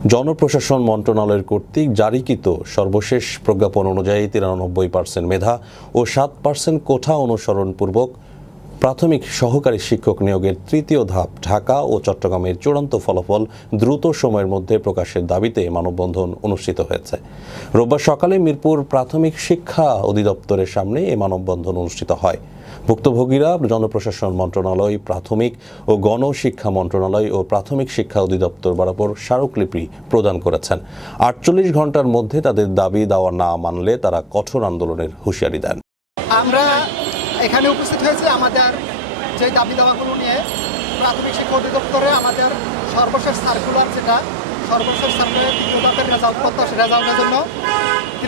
জনপ্রশাসন মন্ত্রণালয়ের কর্তৃক জারিকৃত সর্বশেষ প্রজ্ঞাপন অনুযায়ী ৯৩% মেধা ও ৭% কোঠা অনুসরণপূর্বক প্রাথমিক সহকারী শিক্ষক নিয়োগের তৃতীয় ধাপ ঢাকা ও চট্টগ্রামের চূড়ান্ত ফলাফল দ্রুত সময়ের মধ্যে প্রকাশের দাবিতে মানববন্ধন অনুষ্ঠিত হয়েছে। রোববার সকালে মিরপুর প্রাথমিক শিক্ষা অধিদপ্তরের সামনে এই মানববন্ধন অনুষ্ঠিত হয়। ভুক্তভোগীরা জনপ্রশাসন মন্ত্রণালয়, প্রাথমিক ও গণশিক্ষা মন্ত্রণালয় ও প্রাথমিক শিক্ষা অধিদপ্তর বরাবর স্মারকলিপি প্রদান করেছেন। ৪৮ ঘণ্টার মধ্যে তাদের দাবি দেওয়া না মানলে তারা কঠোর আন্দোলনের হুঁশিয়ারি দেন। আমরা এখানে উপস্থিত হয়েছি আমাদের যে দাবি দাওয়াগুলো নিয়ে। প্রাথমিক শিক্ষা অধিদপ্তরে আমাদের সর্বশেষ সার্কুলার, যেটা সর্বশেষ সার্কুলারের দ্বিতীয় ধাপের রেজাল্টের জন্য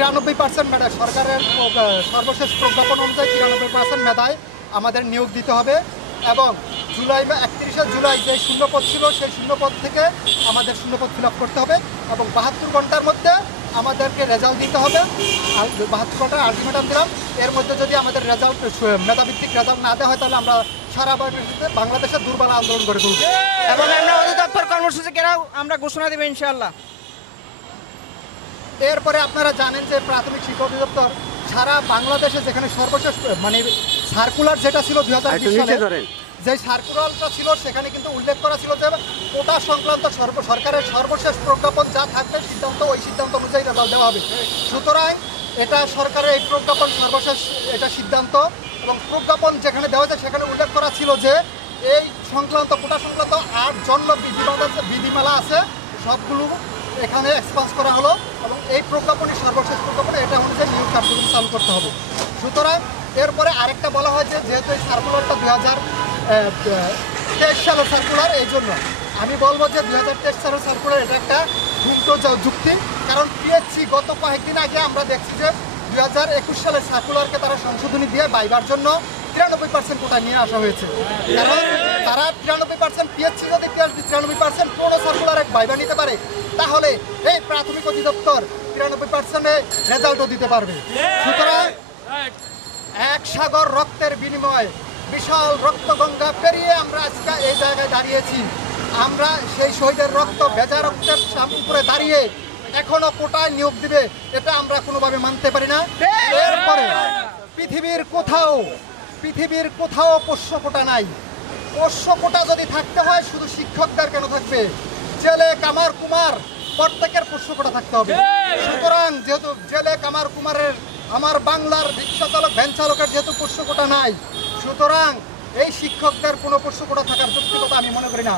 ৯৩% মেধায় সরকারের সর্বশেষ প্রজ্ঞাপন অনুযায়ী ৯৩% মেধায় আমাদের নিয়োগ দিতে হবে এবং ৩১ জুলাই যে শূন্যপদ ছিল সেই শূন্যপদ থেকে আমাদের শূন্যপদ ফিল আপ করতে হবে এবং ৭২ ঘন্টার মধ্যে আমাদেরকে রেজাল্ট দিতে হবে। ৭২ ঘন্টার আলটিমেটাম দিলাম। এর মধ্যে যদি আমাদের রেজাল্ট মেধাভিত্তিক রেজাল্ট না দেওয়া হয় তাহলে আমরা সারা বাংলাদেশের দুর্বল আন্দোলন করে তুলব এবং আমরা অধিদপ্তর কর্মসূচি কেরাও আমরা ঘোষণা দেব ইনশাআল্লাহ। এরপরে আপনারা জানেন যে প্রাথমিক শিক্ষা অধিদপ্তর সারা বাংলাদেশে যেখানে সর্বশেষ সার্কুলার যেটা ছিল ২০২০ সালে, যে সার্কুলারটা ছিল সেখানে কিন্তু উল্লেখ করা ছিল যে কোটা সংক্রান্ত সরকারের সর্বশেষ প্রজ্ঞাপন যা থাকবে সিদ্ধান্ত, ওই সিদ্ধান্ত অনুযায়ী রেজাল্ট দেওয়া হবে। সুতরাং এটা সরকারের এই প্রজ্ঞাপন সর্বশেষ এটা সিদ্ধান্ত এবং প্রজ্ঞাপন যেখানে দেওয়া যায় সেখানে উল্লেখ করা ছিল যে এই সংক্রান্ত কোটা সংক্রান্ত ৮ জন্য বিধিমালা আছে, সবগুলো এখানে এক্সপান্স করা হলো এবং এই প্রজ্ঞাপনের সর্বশেষ প্রজ্ঞাপনে এটা অনুযায়ী নিয়োগ কার্যক্রম চালু করতে হবে। সুতরাং এরপরে আরেকটা বলা হয় যে যেহেতু এই সার্কুলারটা ২০২৩ সালের সার্কুলার, এই জন্য আমি বলবো যে ২০২৩ সালের সার্কুলার এটা একটা ভুল যুক্তি। কারণ পিএইচসি গত কয়েকদিন আগে আমরা দেখছি যে ২০২১ সালের সার্কুলারকে তারা সংশোধনী দিয়ে বাইবার জন্য ৯৩% কোটা নিয়ে আসা হয়েছে। কারণ তারা ৯৩% পিএইচসি যদি ৯৩% পুরো সার্কুলার এক বাইবা নিতে পারে তাহলে এই প্রাথমিক অধিদপ্তর ৯৩%-এ রেজাল্টও দিতে পারবে। সুতরাং এক সাগর রক্তের বিনিময়ে বিশাল রক্তগঙ্গা পেরিয়ে আমরা আজকে এই জায়গায় দাঁড়িয়েছি। আমরা সেই শহীদের রক্ত, ভেজা রক্তের উপরে দাঁড়িয়ে এখনো কোটায় নিয়োগ দিবে এটা আমরা কোনোভাবে মানতে পারি না। এরপরে পৃথিবীর কোথাও পোষ্য কোটা নাই। পোষ্য কোটা যদি থাকতে হয় শুধু শিক্ষকদের কেন থাকবে? জেলে কামার কুমার প্রত্যেকের পোষ্য কোটা থাকতে হবে। সুতরাং যেহেতু জেলে কামার কুমারের, আমার বাংলার রিক্সা চালক, ভ্যান চালকের যেহেতু পোষ্য কোটা নাই, সুতরাং এই শিক্ষকদের কোনো পোষ্য কোটা থাকার যৌক্তিকতা আমি মনে করি না।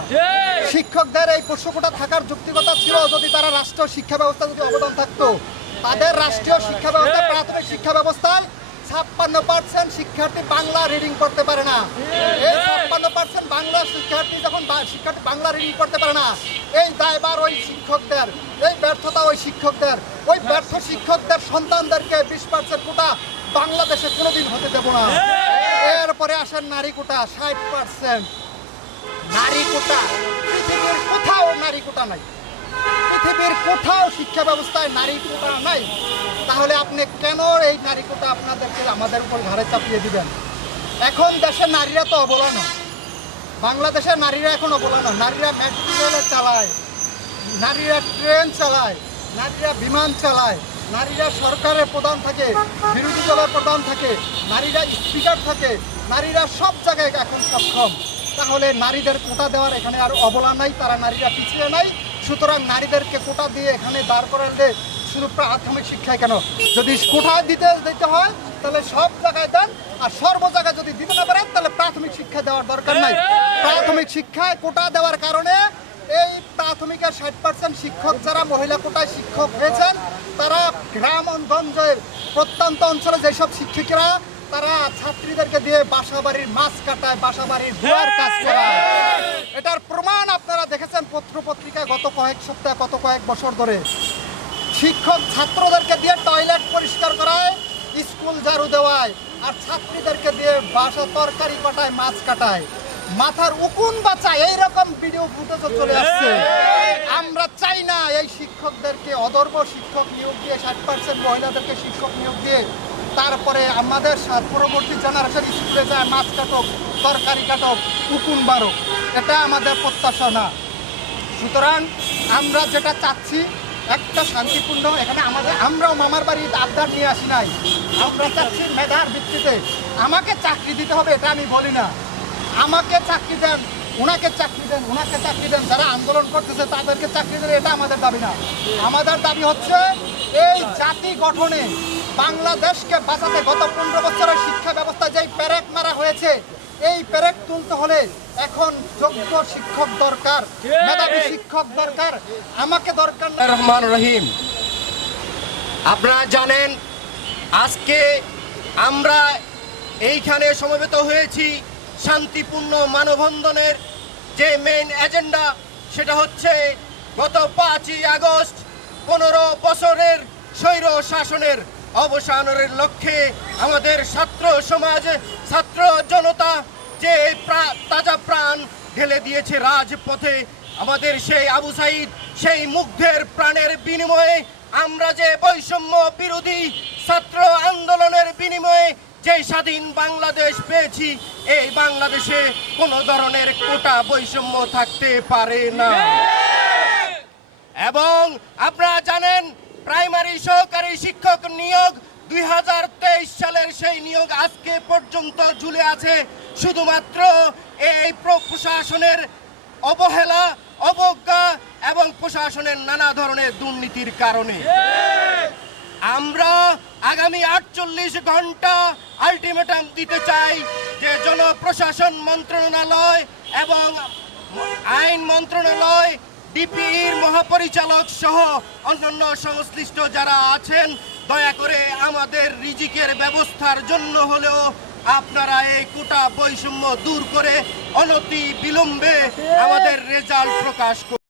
শিক্ষকদের এই পোষ্য কোটা থাকার যৌক্তিকতা ছিল যদি তারা রাষ্ট্রীয় শিক্ষা ব্যবস্থা যদি অবদান থাকতো। তাদের রাষ্ট্রীয় শিক্ষা ব্যবস্থা, প্রাথমিক শিক্ষা ব্যবস্থায় ৫৬% শিক্ষার্থী বাংলা রিডিং করতে পারে না। এই ৫৬% বাংলা শিক্ষার্থী যখন বাংলা রিডিং করতে পারে না, এই দায়ভার ওই শিক্ষকদের, এই ব্যর্থতা ওই শিক্ষকদের, ওই ব্যর্থ শিক্ষকদের সন্তানদেরকে 20% কোটা বাংলাদেশে কোনোদিন হতে দেব না। এরপরে আসেন নারী কোটা, ৬০%। নারী কোটা পৃথিবীর কোথাও নারী কোটা নাই, পৃথিবীর কোথাও শিক্ষা ব্যবস্থায় নারী কোটা নাই। তাহলে আপনি কেন এই নারী কোটা আপনাদেরকে আমাদের উপর ঘাড়ে চাপিয়ে দিবেন? এখন দেশের নারীরা তো অবলা না, বাংলাদেশের নারীরা এখন অবলা না। নারীরা মেট্রো চালায়, নারীরা ট্রেন চালায়, নারীরা বিমান চালায়, নারীরা সরকারের প্রধান থাকে, বিরোধী দলের প্রধান থাকে, নারীরা স্পিকার থাকে, নারীরা সব জায়গায় এখন সক্ষম। তাহলে নারীদের কোটা দেওয়ার এখানে আর অবলা নাই, তারা নারীরা পিছিয়ে নাই। সুতরাং নারীদেরকে কোটা দিয়ে এখানে দাঁড় করালে শুধু প্রাথমিক শিক্ষায় কেন? যদি কোটা দিতে হয় তাহলে সব জায়গায় দেন, আর সর্ব জায়গায় যদি দিতে না পারেন তাহলে প্রাথমিক শিক্ষা দেওয়ার দরকার নাই। প্রাথমিক শিক্ষায় কোটা দেওয়ার কারণে এই প্রাথমিকের ৬০% শিক্ষক যারা মহিলা কোটায় শিক্ষক হয়েছেন তারা গ্রামগঞ্জের প্রত্যন্ত অঞ্চলে যেসব শিক্ষিকারা তারা ছাত্রীদেরকে দিয়ে বাসাবাড়ির মাছ কাটায়, বাসাবাড়ির ধোয়ার কাজ করায়। এটার প্রমাণ আপনারা দেখেছেন পত্র পত্রিকায় গত কয়েক সপ্তাহ, গত কয়েক বছর ধরে। শিক্ষক ছাত্রদেরকে দিয়ে টয়লেট পরিষ্কার করায়, স্কুল ঝাড়ু দেওয়ায়, আর ছাত্রীদেরকে দিয়ে বাসা তরকারি কাটায়, মাছ কাটায়, মাথার উকুন বাঁচায়। এইরকম ভিডিও ফুটেজ চলে আসছে। আমরা চাই না এই শিক্ষকদেরকে অদর্ব শিক্ষক নিয়োগ দিয়ে, ৬০% মহিলাদেরকে শিক্ষক নিয়োগ দিয়ে তারপরে আমাদের পরবর্তী জেনারেশন স্কুলে যায় মাছ কাটক, তরকারি কাটক, উকুন বারক। এটা আমাদের প্রত্যাশা না। সুতরাং আমরা যেটা চাচ্ছি একটা শান্তিপূর্ণ, এখানে আমরাও মামার বাড়ি আবদার নিয়ে আসি নাই। আমরা চাচ্ছি মেধার ভিত্তিতে আমাকে চাকরি দিতে হবে, এটা আমি বলি না। আমাকে চাকরি দেন, ওনাকে চাকরি দেন, ওনাকে চাকরি দেন, যারা আন্দোলন করতেছে তাদেরকে চাকরি দেন, এটা আমাদের দাবি না। আমাদের দাবি হচ্ছে এই জাতি গঠনে বাংলাদেশকে বাঁচাতে গত 15 বছরের শিক্ষা ব্যবস্থা যেই পেরেক মারা হয়েছে, এই পেরেক তুলতে হলে এখন যোগ্য শিক্ষক দরকার, মেধাবী শিক্ষক দরকার। আমাকে দরকার না। রহমান রহিম, আপনারা জানেন আজকে আমরা এইখানে সমবেত হয়েছি শান্তিপূর্ণ মানববন্ধনের যে মেইন এজেন্ডা সেটা হচ্ছে গত 5ই আগস্ট 15 বছরের স্বৈর শাসনের অবসানের লক্ষ্যে আমাদের ছাত্র সমাজ, ছাত্র জনতা যে তাজা প্রাণ ঢেলে দিয়েছে রাজপথে। আমাদের সেই আবু সাঈদ, সেই মুগ্ধের প্রাণের বিনিময়ে আমরা যে বৈষম্য বিরোধী ছাত্র আন্দোলনের বিনিময়ে যে স্বাধীন বাংলাদেশ পেয়েছি, এই বাংলাদেশে কোনো ধরনের কোটা বৈষম্য থাকতে পারে না। এবং আপনারা জানেন প্রাইমারি সহকারী শিক্ষক নিয়োগ 2023 সালের সেই নিয়োগ আজকে পর্যন্ত ঝুলে আছে শুধুমাত্র এই প্রশাসনের অবহেলা, অবজ্ঞা এবং প্রশাসনের নানা ধরনের দুর্নীতির কারণে। আমরা আগামী 48 ঘন্টা আলটিমেটাম দিতে চাই যে জনপ্রশাসন মন্ত্রণালয় এবং আইন মন্ত্রণালয়, ডিপিইর মহাপরিচালক সহ অন্যান্য সংশ্লিষ্ট যারা আছেন, দয়া করে আমাদের রিজিকের ব্যবস্থার জন্য হলেও আপনারা এই কোটা বৈষম্য দূর করে অনতি বিলম্বে আমাদের রেজাল্ট প্রকাশ করুন।